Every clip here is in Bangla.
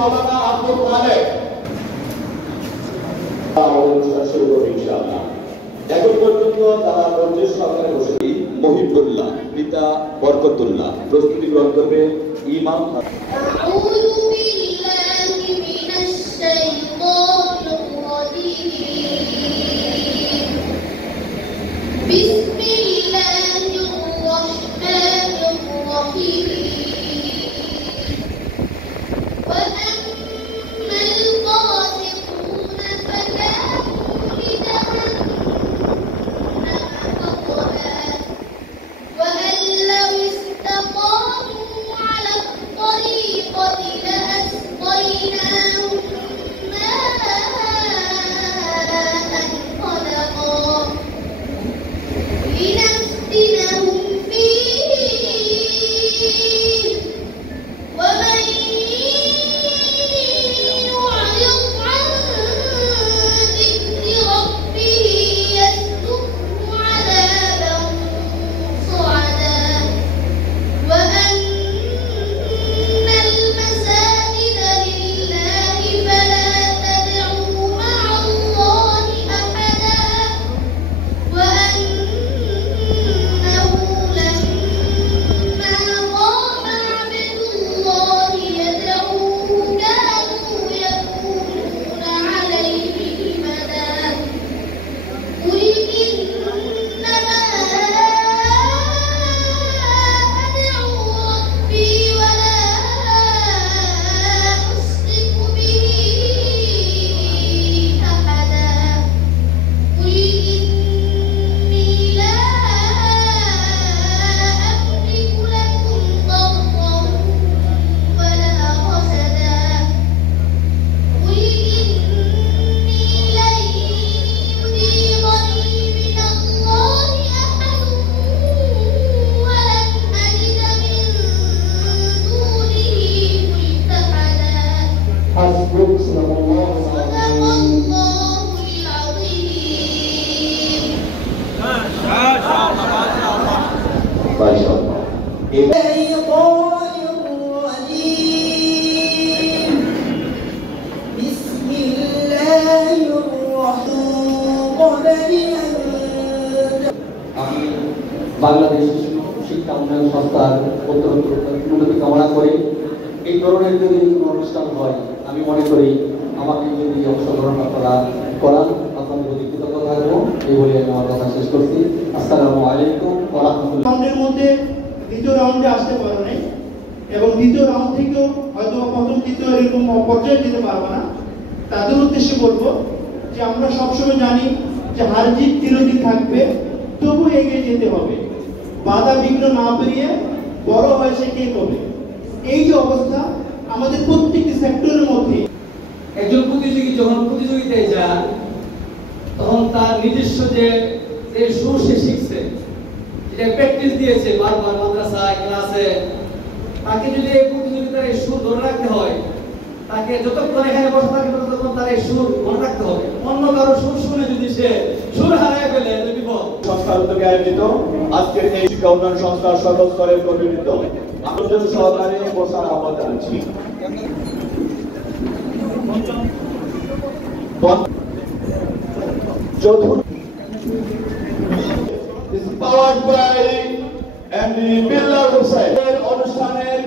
মাওলানা আব্দুল খালেক অনুষ্ঠান শুরু করবে ইনশাআল্লাহ। এখন পর্যন্ত তারা মঞ্চের সহকারে বসে মহিবুল্লাহ পিতা বরকতুল্লাহ প্রস্তুতি গ্রহণ করবে ইমাম। বাংলাদেশ শিক্ষা উন্নয়ন সংস্থার উন্নতি কামনা করি। এই ধরনের যদি কোনো অনুষ্ঠান হয় আমি মনে করি আমাকে যদি অংশগ্রহণ আপনারা করান আপনাদের প্রতি কৃতজ্ঞ থাকবো। এই বলে আমি আমার কথা শেষ করছি। আসসালামু আলাইকুম ওয়া রাহমাতুল্লাহ। রাউন্ডের মধ্যে দ্বিতীয় রাউন্ডে আসতে পারে নাই এবং দ্বিতীয় রাউন্ড থেকেও হয়তো প্রথম দ্বিতীয় এরকম পর্যায়ে যেতে পারবো না। তাদের উদ্দেশ্যে বলবো যে আমরা সবসময় জানি যে হার জিত চিরদিন থাকবে, তবু এগিয়ে যেতে হবে। বাধা বিঘ্ন না পেরিয়ে বড় হয়েছে কে কবে, এই যে অবস্থা আমাদের প্রত্যেকটি সেক্টরের মধ্যে। একজন প্রতিযোগী যখন প্রতিযোগিতায় যায় তখন তার নিজস্ব যে সুর সে শিখছে, যেটা প্র্যাকটিস দিয়েছে বারবার মাদ্রাসায় ক্লাসে, তাকে যদি এই প্রতিযোগিতার এই সুর ধরে রাখতে হয় তাকে যতক্ষণ এখানে বসে থাকবে ততক্ষণ তার এই সুর মনে রাখতে হবে। অন্য কারো সুর শুনে যদি সে সুর হারিয়ে ফেলে বিপদ। সংস্থার উদ্যোগে আয়োজিত আজকের এই শিক্ষা উন্নয়ন সংস্থার সকল স্তরের কর্মীবৃন্দ আয়োজন সহকারে বসার আহ্বান জানাচ্ছি। Powered by MD Bilal Hussain. অনুষ্ঠানের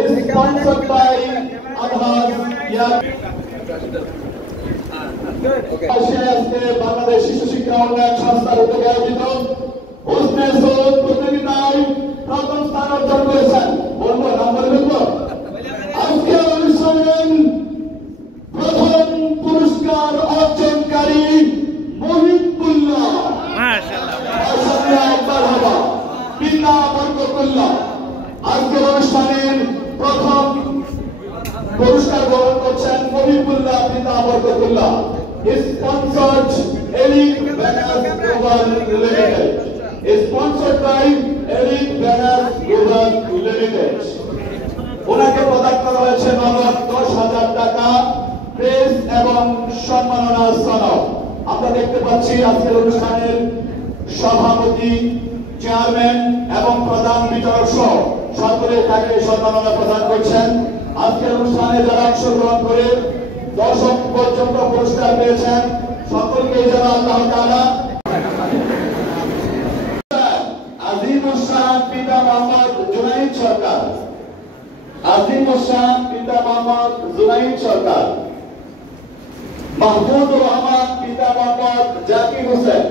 is sponsored by Adhaz Bangladesh শিশু শিক্ষা উন্নয়ন সংস্থার উদ্যোগে আয়োজিত হোসনে সৌদ প্রতিযোগিতায় প্রথম স্থান অর্জন করেছেন। বলবো নাম্বার বলবো আজকে অনুষ্ঠানের প্রথম পুরস্কার অর্জনকারী মহিবুল্লাহ পিতা বরকতুল্লাহ। আজকের অনুষ্ঠানের প্রথম পুরস্কার গ্রহণ করছেন মহিবুল্লাহ পিতা Barkatullah. Sponsored Elite Banners Global Limited. Sponsored by Elite Banners Global Limited. ওনাকে প্রদান করা হয়েছে নগদ 10,000 টাকা, প্রেস এবং সম্মাননা সনদ। আমরা দেখতে পাচ্ছি আজকের অনুষ্ঠানের সভাপতি, চেয়ারম্যান এবং প্রধান বিচারক সহ সকলে তাকে সম্মাননা প্রদান করছেন। আজকের অনুষ্ঠানে যারা অংশগ্রহণ করে দশম পর্যন্ত পুরস্কার পেয়েছেন সকলকে যেন আল্লাহ তাআলা আজিমুস শান পিতা মোহাম্মদ জুনাইদ সরকার, আজিমুস শান পিতা মোহাম্মদ জুনাইদ সরকার, মাহমুদুর রহমান পিতা মোহাম্মদ জাকির হোসেন,